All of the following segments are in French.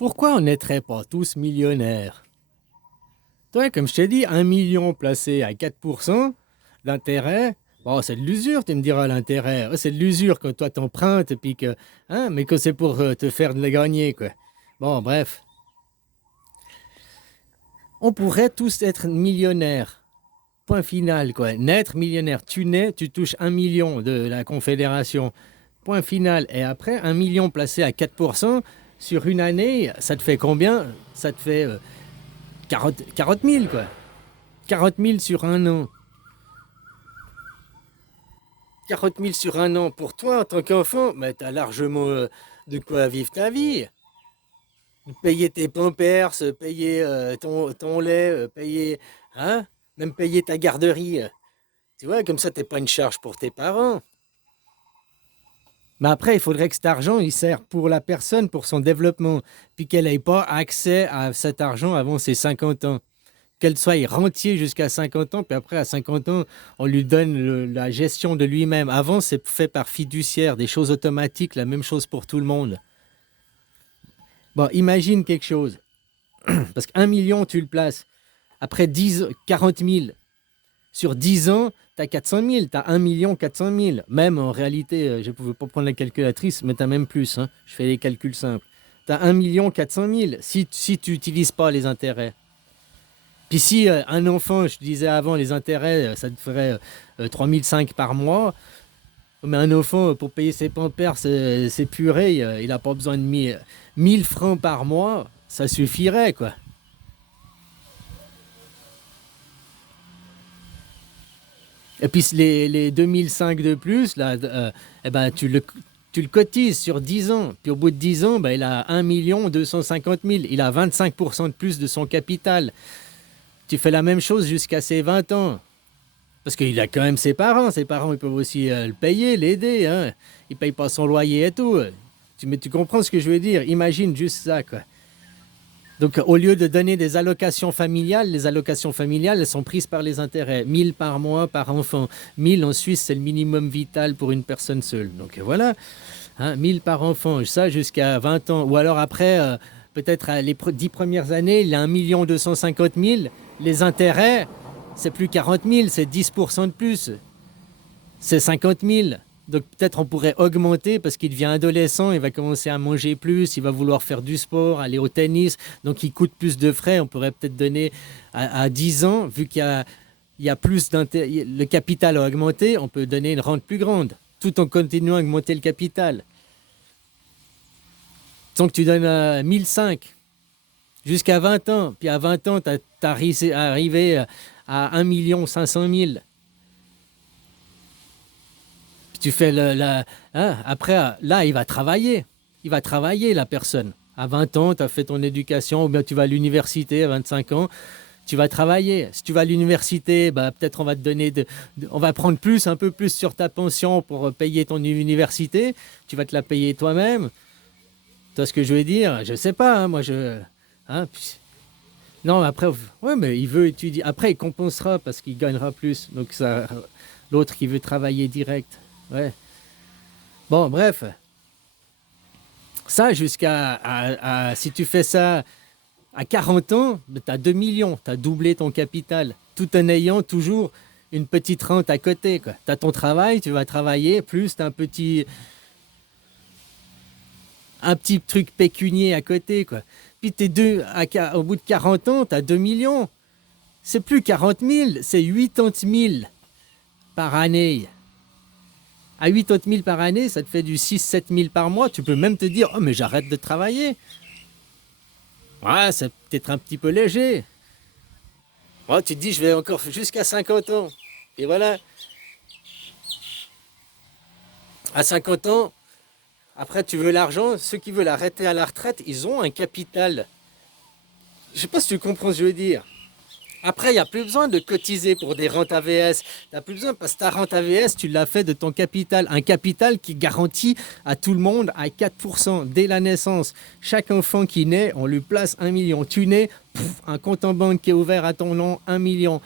Pourquoi on n'était pas tous millionnaires? Toi, comme je t'ai dit, 1 million placé à 4% d'intérêt, bon, c'est de l'usure, tu me diras l'intérêt. C'est de l'usure quand toi t'empruntes, et puis que, hein, mais que c'est pour te faire de la gagner, quoi. Bon, bref, on pourrait tous être millionnaires. Point final, quoi. Naître millionnaire. Tu nais, tu touches 1 million de la Confédération. Point final. Et après, 1 million placé à 4% sur une année, ça te fait combien? Ça te fait 40 000, quoi. 40 000 sur un an. 40 000 sur un an pour toi en tant qu'enfant, mais t'as largement de quoi vivre ta vie. Payer tes pampers, payer ton lait, payer, hein, même payer ta garderie. Tu vois, comme ça, t'es pas une charge pour tes parents. Mais après, il faudrait que cet argent, il sert pour la personne, pour son développement, puis qu'elle n'ait pas accès à cet argent avant ses 50 ans. Qu'elle soit rentier jusqu'à 50 ans, puis après, à 50 ans, on lui donne la gestion de lui-même. Avant, c'est fait par fiduciaire, des choses automatiques, la même chose pour tout le monde. Bon, imagine quelque chose. Parce qu'1 million, tu le places. Après 40 000, sur 10 ans, tu as 400 000, tu as 1 400 000. Même en réalité, je ne pouvais pas prendre la calculatrice, mais tu as même plus. Hein. Je fais les calculs simples. Tu as 1 400 000 si tu n'utilises pas les intérêts. Puis si un enfant, je disais avant, les intérêts, ça te ferait 3 500 par mois. Mais un enfant, pour payer ses pampers, ses purées, il n'a pas besoin de 1000 francs par mois. Ça suffirait, quoi. Et puis les 2005 de plus, là, eh ben, tu le cotises sur 10 ans. Puis au bout de 10 ans, ben, il a 1 250 000. Il a 25% de plus de son capital. Tu fais la même chose jusqu'à ses 20 ans. Parce qu'il a quand même ses parents. Ses parents, ils peuvent aussi le payer, l'aider. Hein. Il ne paye pas son loyer et tout. Mais tu comprends ce que je veux dire? Imagine juste ça, quoi. Donc, au lieu de donner des allocations familiales, les allocations familiales, elles sont prises par les intérêts. 1000 par mois par enfant. 1000 en Suisse, c'est le minimum vital pour une personne seule. Donc, voilà. Hein, 1000 par enfant. Ça, jusqu'à 20 ans. Ou alors après, peut-être les 10 premières années, il a 1 250 000. Les intérêts, c'est plus 40 000, c'est 10% de plus. C'est 50 000. Donc peut-être on pourrait augmenter parce qu'il devient adolescent, il va commencer à manger plus, il va vouloir faire du sport, aller au tennis, donc il coûte plus de frais. On pourrait peut-être donner à 10 ans, vu qu'il y a plus d'intérêt, le capital a augmenté, on peut donner une rente plus grande, tout en continuant à augmenter le capital. Donc tu donnes 1005 jusqu'à 20 ans, puis à 20 ans, tu as arrivé à 1 500 000. Tu fais hein, après, là, il va travailler. Il va travailler, la personne. À 20 ans, tu as fait ton éducation, ou bien tu vas à l'université à 25 ans, tu vas travailler. Si tu vas à l'université, bah, peut-être on va te donner on va prendre un peu plus sur ta pension pour payer ton université. Tu vas te la payer toi-même. Tu vois ce que je veux dire? Je sais pas, hein, moi hein, non, après, ouais, mais il veut étudier. Après, il compensera parce qu'il gagnera plus. Donc ça, l'autre qui veut travailler direct. Ouais. Bon, bref. Ça, si tu fais ça à 40 ans, tu as 2 millions. Tu as doublé ton capital. Tout en ayant toujours une petite rente à côté. Tu as ton travail, tu vas travailler, plus tu as un petit truc pécunier à côté. Quoi. Puis au bout de 40 ans, tu as 2 millions. C'est plus 40 000, c'est 80 000 par année. À 80 000 par année, ça te fait du 6-7 000 par mois. Tu peux même te dire, oh mais j'arrête de travailler. Ouais, c'est peut-être un petit peu léger. Ouais, tu te dis, je vais encore jusqu'à 50 ans. Et voilà. À 50 ans, après tu veux l'argent. Ceux qui veulent arrêter à la retraite, ils ont un capital. Je sais pas si tu comprends ce que je veux dire. Après, il n'y a plus besoin de cotiser pour des rentes AVS. Tu n'as plus besoin parce que ta rente AVS, tu l'as fait de ton capital. Un capital qui garantit à tout le monde à 4% dès la naissance. Chaque enfant qui naît, on lui place 1 million. Tu nais, un compte en banque qui est ouvert à ton nom, 1 million.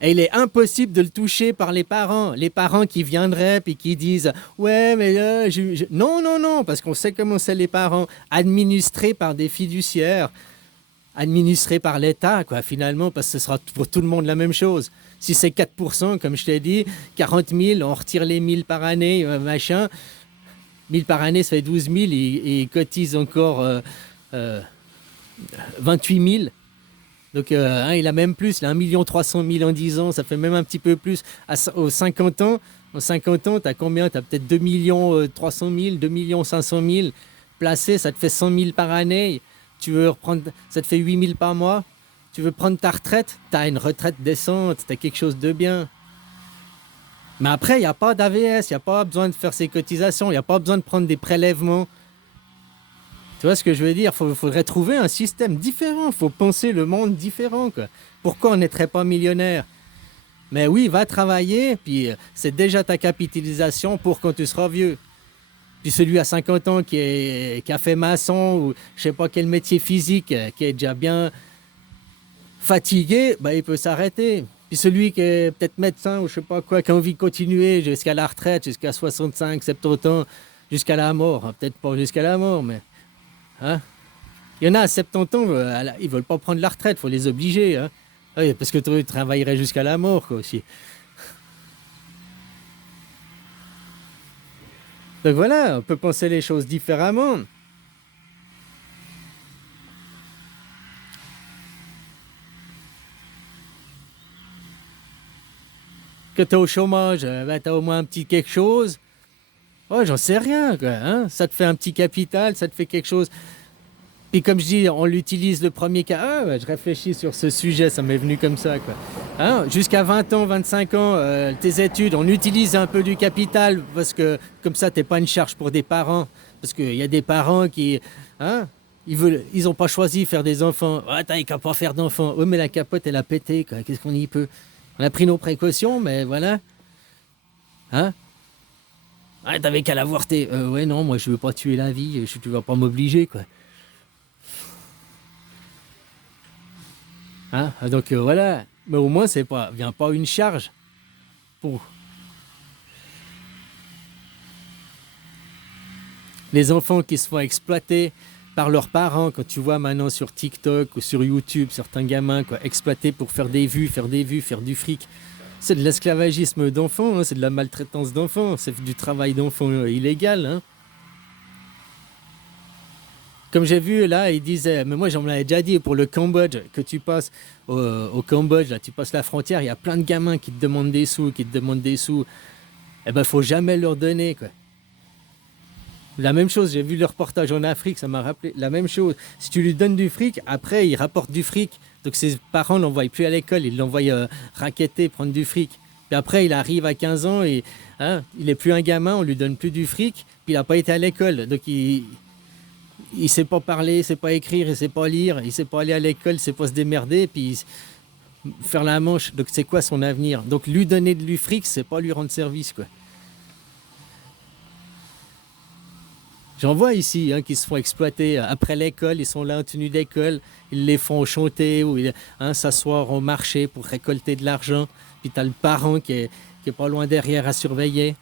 Et il est impossible de le toucher par les parents. Les parents qui viendraient puis qui disent ouais, mais là, non, non, non, parce qu'on sait comment c'est les parents, administrés par des fiduciaires, administrés par l'État, quoi, finalement, parce que ce sera pour tout le monde la même chose. Si c'est 4%, comme je t'ai dit, 40 000, on retire les 1000 par année, machin. 1000 par année, ça fait 12 000, et ils cotisent encore 28 000. Donc, il a même plus, il a 1 300 000 en 10 ans, ça fait même un petit peu plus. Aux 50 ans, tu as combien? Tu as peut-être 2 300 000, 2 500 000 placés, ça te fait 100 000 par année. Tu veux reprendre, ça te fait 8 000 par mois. Tu veux prendre ta retraite, tu as une retraite décente, tu as quelque chose de bien. Mais après, il n'y a pas d'AVS, il n'y a pas besoin de faire ces cotisations, il n'y a pas besoin de prendre des prélèvements. Tu vois ce que je veux dire? Il faudrait trouver un système différent. Il faut penser le monde différent, quoi. Pourquoi on n'était pas millionnaire? Mais oui, va travailler, puis c'est déjà ta capitalisation pour quand tu seras vieux. Puis celui à 50 ans qui a fait maçon ou je sais pas quel métier physique, qui est déjà bien fatigué, il peut s'arrêter. Puis celui qui est peut-être médecin ou je sais pas quoi, qui a envie de continuer jusqu'à la retraite, jusqu'à 65, 70 ans, jusqu'à la mort. Peut-être pas jusqu'à la mort, mais... Hein? Il y en a à 70 ans, ils veulent pas prendre la retraite, il faut les obliger. Hein? Oui, parce que tu travaillerais jusqu'à la mort, quoi, aussi. Donc voilà, on peut penser les choses différemment. Que tu es au chômage, tu as au moins un petit quelque chose. Oh, j'en sais rien, quoi, hein? Ça te fait un petit capital, ça te fait quelque chose. Puis comme je dis, on l'utilise le premier cas. Je réfléchis sur ce sujet, ça m'est venu comme ça, quoi. Hein? Jusqu'à 20 ans, 25 ans, tes études, on utilise un peu du capital parce que comme ça, t'es pas une charge pour des parents. Parce qu'il y a des parents qui... Hein? Ils ont pas choisi de faire des enfants. T'as qu'à pas faire d'enfants. Oui, mais la capote, elle a pété, quoi. Qu'est-ce qu'on y peut? On a pris nos précautions, mais voilà. Hein? T'avais qu'à l'avorter. Ouais, non, moi, je veux pas tuer la vie. Tu vas pas m'obliger, quoi. Hein? Donc voilà. Mais au moins, vient pas une charge pour les enfants qui se font exploiter par leurs parents. Quand tu vois maintenant sur TikTok ou sur YouTube, certains gamins exploités pour faire des vues, faire du fric. C'est de l'esclavagisme d'enfants, hein, c'est de la maltraitance d'enfants, c'est du travail d'enfants illégal. Hein. Comme j'ai vu là, il disait, mais moi j'en l'avais déjà dit, pour le Cambodge, que tu passes au Cambodge, là, tu passes la frontière, il y a plein de gamins qui te demandent des sous, faut jamais leur donner, quoi. La même chose, j'ai vu le reportage en Afrique, ça m'a rappelé la même chose. Si tu lui donnes du fric, après il rapporte du fric. Donc ses parents ne l'envoient plus à l'école, ils l'envoient raqueter, prendre du fric. Puis après il arrive à 15 ans et il n'est plus un gamin, on lui donne plus du fric, puis il n'a pas été à l'école. Donc il sait pas parler, il sait pas écrire, il sait pas lire, il sait pas aller à l'école, il sait pas se démerder, puis faire la manche. Donc c'est quoi son avenir? Donc lui donner du fric, c'est pas lui rendre service, quoi. J'en vois ici qui se font exploiter après l'école, ils sont là en tenue d'école, ils les font chanter ou s'asseoir au marché pour récolter de l'argent. Puis tu as le parent qui est pas loin derrière à surveiller.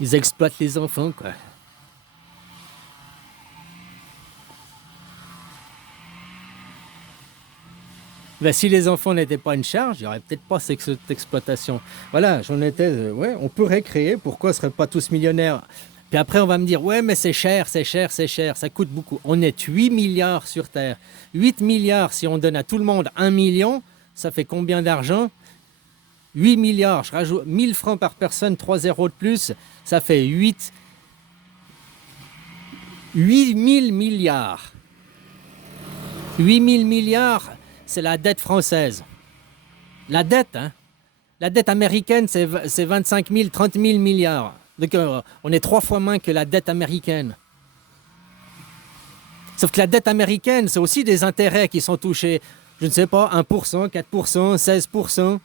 Ils exploitent les enfants, quoi. Si les enfants n'étaient pas une charge, il n'y aurait peut-être pas cette exploitation. Voilà, j'en étais... on pourrait créer, pourquoi ne seraient pas tous millionnaires? Puis après, on va me dire, ouais, mais c'est cher, ça coûte beaucoup. On est 8 milliards sur Terre. 8 milliards, si on donne à tout le monde 1 million, ça fait combien d'argent? 8 milliards, je rajoute 1000 francs par personne, 3 zéros de plus, ça fait 8 000 milliards. 8 000 milliards, c'est la dette française. La dette, la dette américaine, c'est 25 000, 30 000 milliards. Donc on est 3 fois moins que la dette américaine. Sauf que la dette américaine, c'est aussi des intérêts qui sont touchés, je ne sais pas, 1%, 4%, 16%,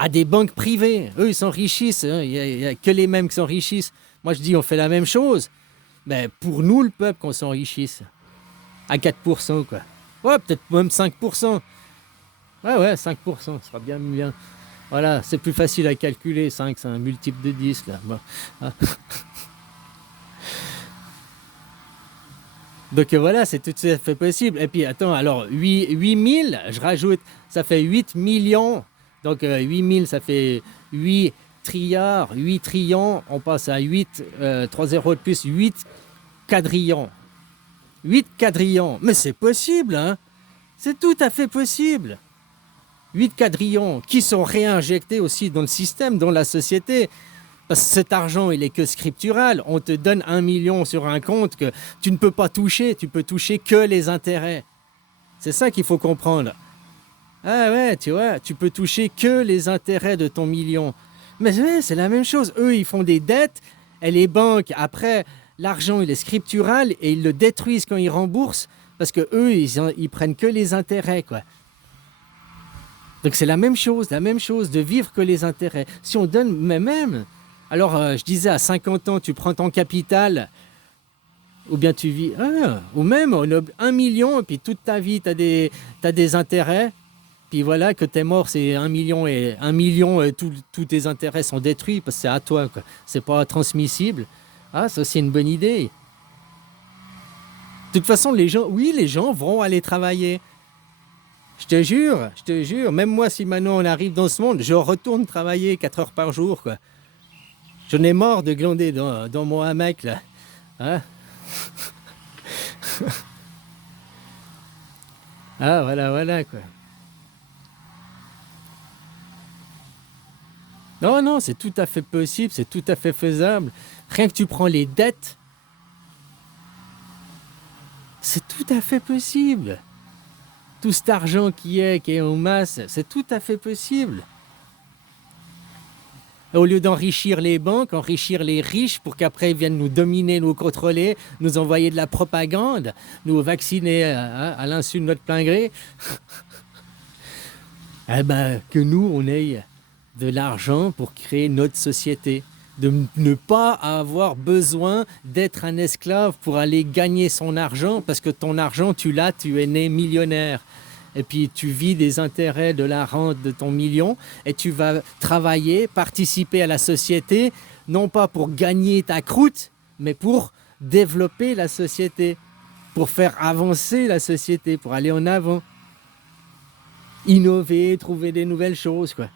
à des banques privées. Eux, ils s'enrichissent. Il n'y a que les mêmes qui s'enrichissent. Moi, je dis, on fait la même chose. Mais pour nous, le peuple, qu'on s'enrichisse. À 4%, quoi. Ouais, peut-être même 5%. Ouais, ouais, 5%, ce sera bien, bien. Voilà, c'est plus facile à calculer. 5, c'est un multiple de 10, là. Bon. Ah. Donc voilà, c'est tout à fait possible. Et puis attends, alors 8000, je rajoute, ça fait 8 millions. Donc 8000, ça fait 8 trilliards, 8 trillions. On passe à 8, 3 zéros de plus, 8 quadrillions. 8 quadrillions. Mais c'est possible, hein? C'est tout à fait possible. 8 quadrillions qui sont réinjectés aussi dans le système, dans la société. Parce que cet argent, il est que scriptural. On te donne 1 million sur un compte que tu ne peux pas toucher. Tu peux toucher que les intérêts. C'est ça qu'il faut comprendre. Ah ouais, tu vois, tu peux toucher que les intérêts de ton million. Mais ouais, c'est la même chose. Eux, ils font des dettes et les banques, après, l'argent, il est scriptural et ils le détruisent quand ils remboursent parce que eux, ils prennent que les intérêts, quoi. Donc c'est la même chose de vivre que les intérêts. Si on donne, mais même, alors je disais à 50 ans, tu prends ton capital, ou bien tu vis, ou même on a 1 million, et puis toute ta vie, t'as des intérêts, puis voilà, que t'es mort, c'est 1 million, et 1 million, tous tes intérêts sont détruits, parce que c'est à toi, quoi. C'est pas transmissible. Ah, ça c'est une bonne idée. De toute façon, les gens, oui, les gens vont aller travailler. Je te jure, même moi, si maintenant on arrive dans ce monde, je retourne travailler 4 heures par jour, quoi. J'en ai marre de glander dans mon hamac, là. Hein. Ah, voilà, voilà, quoi. Non, non, c'est tout à fait possible, c'est tout à fait faisable. Rien que tu prends les dettes, c'est tout à fait possible. Tout cet argent qui est en masse, c'est tout à fait possible. Au lieu d'enrichir les banques, enrichir les riches pour qu'après ils viennent nous dominer, nous contrôler, nous envoyer de la propagande, nous vacciner à l'insu de notre plein gré, eh ben, que nous, on ait de l'argent pour créer notre société. De ne pas avoir besoin d'être un esclave pour aller gagner son argent, parce que ton argent, tu l'as, tu es né millionnaire. Et puis tu vis des intérêts de la rente de ton million, et tu vas travailler, participer à la société, non pas pour gagner ta croûte, mais pour développer la société, pour faire avancer la société, pour aller en avant, innover, trouver des nouvelles choses, quoi.